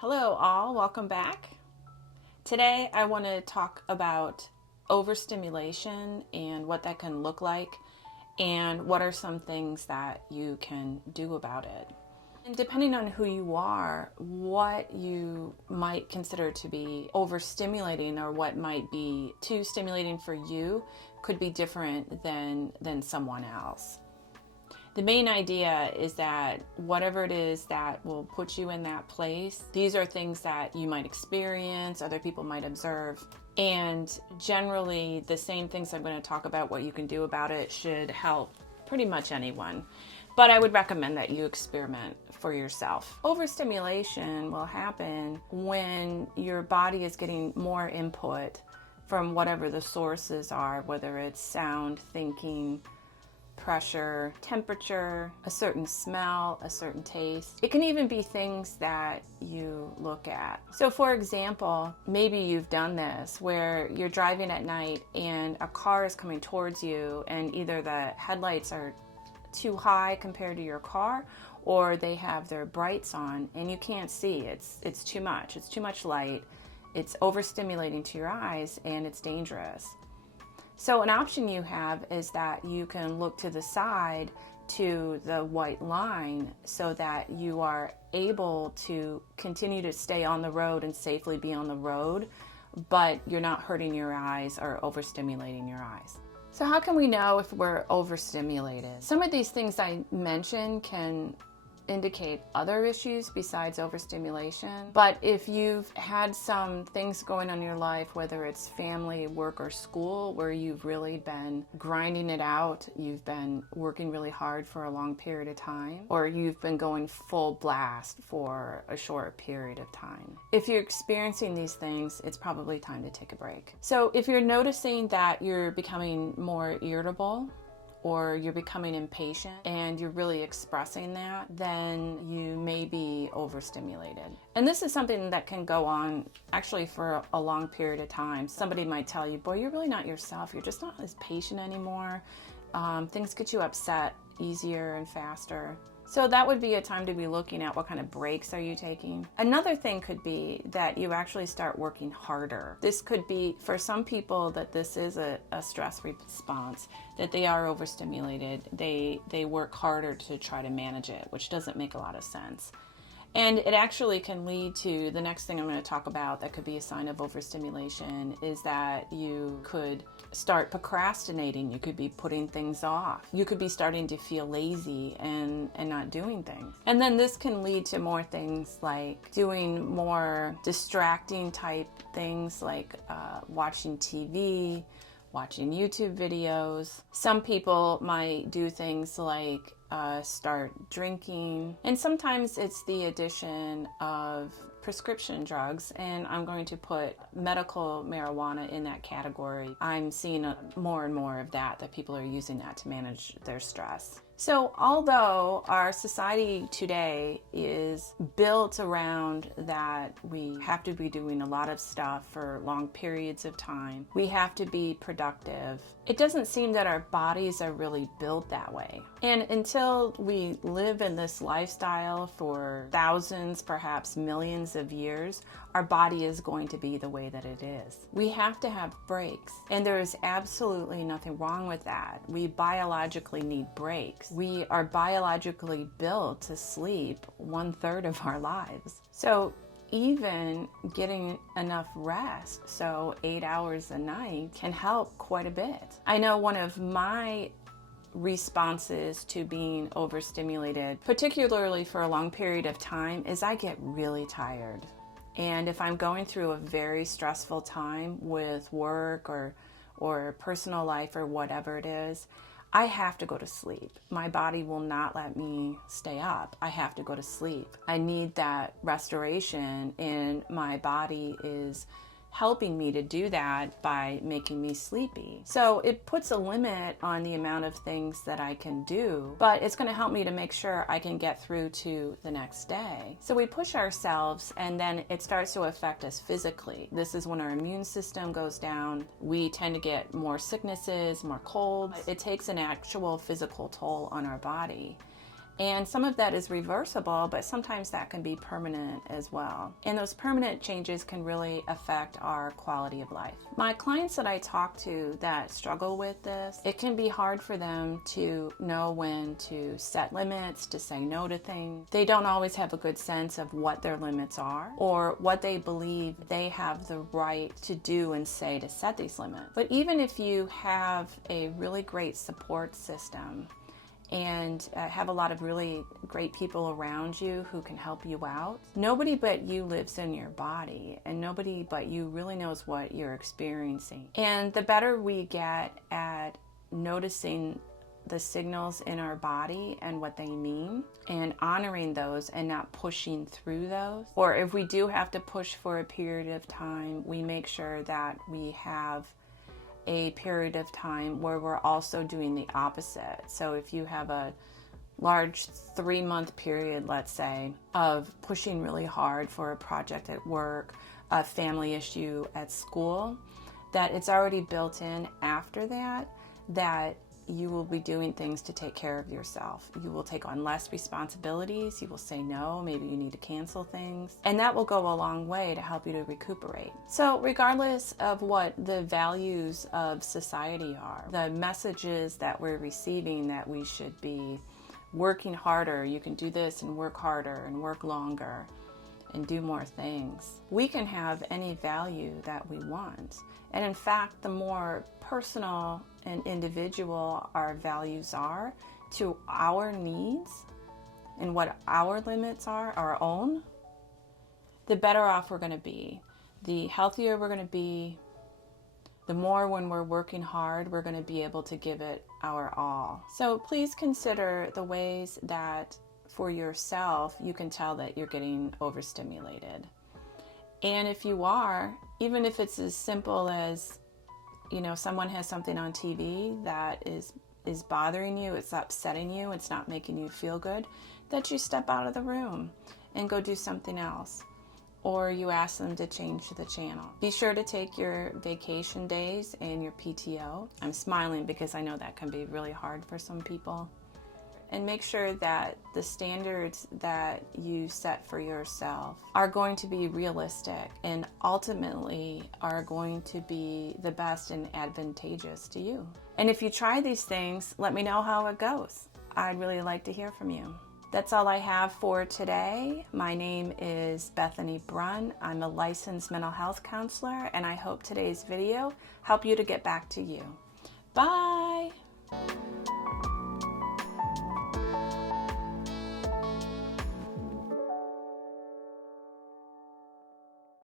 Hello all, welcome back. Today I want to talk about overstimulation and what that can look like and what are some things that you can do about it. And depending on who you are, what you might consider to be overstimulating or what might be too stimulating for you could be different than someone else. The main idea is that whatever it is that will put you in that place, these are things that you might experience, other people might observe, and generally the same things I'm going to talk about, what you can do about it, should help pretty much anyone. But I would recommend that you experiment for yourself. Overstimulation will happen when your body is getting more input from whatever the sources are, whether it's sound, thinking, pressure, temperature, a certain smell, a certain taste. It can even be things that you look at. So for example, maybe you've done this where you're driving at night and a car is coming towards you and either the headlights are too high compared to your car or they have their brights on and you can't see. It's too much. It's too much light. It's overstimulating to your eyes and it's dangerous. So an option you have is that you can look to the side to the white line so that you are able to continue to stay on the road and safely be on the road, but you're not hurting your eyes or overstimulating your eyes. So how can we know if we're overstimulated? Some of these things I mentioned can indicate other issues besides overstimulation. But if you've had some things going on in your life, whether it's family, work, or school, where you've really been grinding it out, you've been working really hard for a long period of time, or you've been going full blast for a short period of time. If you're experiencing these things, it's probably time to take a break. So if you're noticing that you're becoming more irritable, or you're becoming impatient and you're really expressing that, then you may be overstimulated. And this is something that can go on actually for a long period of time. Somebody might tell you, boy, you're really not yourself. You're just not as patient anymore. Things get you upset easier and faster. So that would be a time to be looking at what kind of breaks are you taking. Another thing could be that you actually start working harder. This could be, for some people, that this is a stress response, that they are overstimulated. They work harder to try to manage it, which doesn't make a lot of sense. And it actually can lead to the next thing I'm going to talk about that could be a sign of overstimulation is that you could start procrastinating. You could be putting things off. You could be starting to feel lazy and not doing things. And then this can lead to more things like doing more distracting type things like watching TV, watching YouTube videos. Some people might do things like start drinking, and sometimes it's the addition of prescription drugs, and I'm going to put medical marijuana in that category. I'm seeing more and more of that people are using that to manage their stress. So although our society today is built around that we have to be doing a lot of stuff for long periods of time, we have to be productive, it doesn't seem that our bodies are really built that way. And until we live in this lifestyle for thousands, perhaps millions of years, our body is going to be the way that it is. We have to have breaks, and there is absolutely nothing wrong with that. We biologically need breaks. We are biologically built to sleep 1/3 of our lives. So even getting enough rest, so 8 hours a night, can help quite a bit. I know one of my responses to being overstimulated, particularly for a long period of time, is I get really tired. And if I'm going through a very stressful time with work or personal life or whatever it is, I have to go to sleep. My body will not let me stay up. I have to go to sleep. I need that restoration, and my body is helping me to do that by making me sleepy. So it puts a limit on the amount of things that I can do, but it's going to help me to make sure I can get through to the next day. So we push ourselves, and then it starts to affect us physically. This is when our immune system goes down. We tend to get more sicknesses, more colds. It takes an actual physical toll on our body. And some of that is reversible, but sometimes that can be permanent as well. And those permanent changes can really affect our quality of life. My clients that I talk to that struggle with this, it can be hard for them to know when to set limits, to say no to things. They don't always have a good sense of what their limits are or what they believe they have the right to do and say to set these limits. But even if you have a really great support system and have a lot of really great people around you who can help you out, nobody but you lives in your body, and nobody but you really knows what you're experiencing. And the better we get at noticing the signals in our body and what they mean, and honoring those and not pushing through those, or if we do have to push for a period of time, we make sure that we have a period of time where we're also doing the opposite. So if you have a large 3-month period, let's say, of pushing really hard for a project at work, a family issue at school, that it's already built in after that, that you will be doing things to take care of yourself. You will take on less responsibilities. You will say no. Maybe you need to cancel things. And that will go a long way to help you to recuperate. So regardless of what the values of society are, the messages that we're receiving that we should be working harder, you can do this and work harder and work longer and do more things, we can have any value that we want. And in fact, the more personal and individual our values are to our needs and what our limits are, our own, the better off we're going to be. The healthier we're going to be, the more when we're working hard, we're going to be able to give it our all. So please consider the ways that for yourself you can tell that you're getting overstimulated. And if you are, even if it's as simple as, someone has something on TV that is bothering you, it's upsetting you, it's not making you feel good, that you step out of the room and go do something else. Or you ask them to change the channel. Be sure to take your vacation days and your PTO. I'm smiling because I know that can be really hard for some people. And make sure that the standards that you set for yourself are going to be realistic and ultimately are going to be the best and advantageous to you. And if you try these things, let me know how it goes. I'd really like to hear from you. That's all I have for today. My name is Bethany Brunn. I'm a licensed mental health counselor, and I hope today's video helped you to get back to you. Bye!